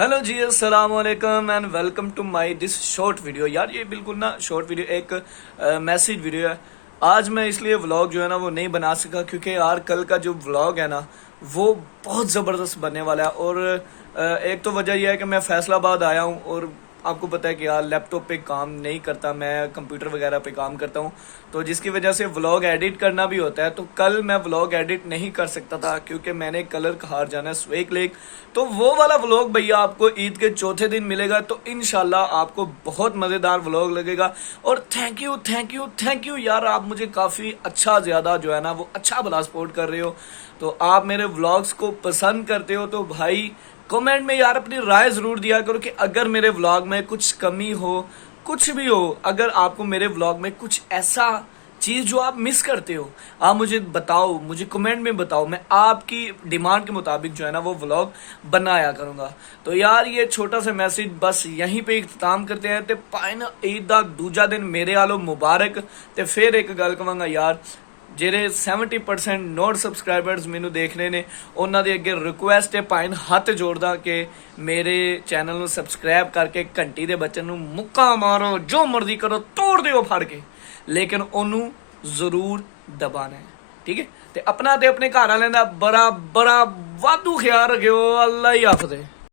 Hello जी, अस्सलाम वालेकुम and welcome to my this short video. यार ये बिल्कुल ना शॉर्ट वीडियो एक मैसेज वीडियो है। आज मैं इसलिए व्लॉग जो है ना वो नहीं बना सका क्योंकि यार कल का जो व्लॉग है ना वो बहुत ज़बरदस्त बनने वाला है। और एक तो वजह यह है कि मैं फैसलाबाद आया हूँ और आपको पता है कि यार लैपटॉप पे काम नहीं करता, मैं कंप्यूटर वगैरह पे काम करता हूँ, तो जिसकी वजह से व्लॉग एडिट करना भी होता है। तो कल मैं व्लॉग एडिट नहीं कर सकता था क्योंकि मैंने कलर कहार जाना है स्वेक लेक। तो वो वाला व्लॉग भैया आपको ईद के चौथे दिन मिलेगा, तो इंशाल्लाह आपको बहुत मज़ेदार व्लॉग लगेगा। और thank you thank you thank you यार, आप मुझे काफ़ी अच्छा ज़्यादा जो है ना वो अच्छा भला सपोर्ट कर रहे हो। तो आप मेरे व्लॉग्स को पसंद करते हो तो भाई कमेंट में यार अपनी राय ज़रूर दिया करो कि अगर मेरे व्लॉग में कुछ कमी हो, कुछ भी हो, अगर आपको मेरे व्लॉग में कुछ ऐसा चीज़ जो आप मिस करते हो आप मुझे बताओ, मुझे कमेंट में बताओ, मैं आपकी डिमांड के मुताबिक जो है ना वो व्लॉग बनाया करूँगा। तो यार ये छोटा सा मैसेज बस यहीं पे इख्तिताम करते हैं। तो पाए ना ईद का दूजा दिन मेरे आलो मुबारक। तो फिर एक गल कहांगा यार, ਜਿਹੜੇ 70% नॉट सबसक्राइबर्स ਮੈਨੂੰ ਦੇਖ ਰਹੇ ਨੇ ਉਹਨਾਂ ਦੇ ਅੱਗੇ ਰਿਕੁਐਸਟ ਹੈ, ਭਾਵੇਂ ਹੱਥ ਜੋੜਦਾ ਕਿ ਮੇਰੇ ਚੈਨਲ ਨੂੰ ਸਬਸਕ੍ਰਾਈਬ ਕਰਕੇ ਘੰਟੀ ਦੇ ਬਟਨ ਨੂੰ ਮੁੱਕਾ ਮਾਰੋ, ਜੋ ਮਰਜ਼ੀ ਕਰੋ, ਤੋੜ ਦਿਓ ਫੜ ਕੇ, ਲੇਕਿਨ ਉਹਨੂੰ ਜ਼ਰੂਰ ਦਬਾਣਾ ਹੈ। ਠੀਕ ਹੈ, ਤੇ ਆਪਣਾ ਤੇ ਆਪਣੇ ਘਰ ਵਾਲਿਆਂ ਦਾ ਬੜਾ ਬੜਾ ਵਾਧੂ ਖਿਆਲ ਰੱਖਿਓ। ਅੱਲਾ ਹੀ ਹਾਫਿਜ਼।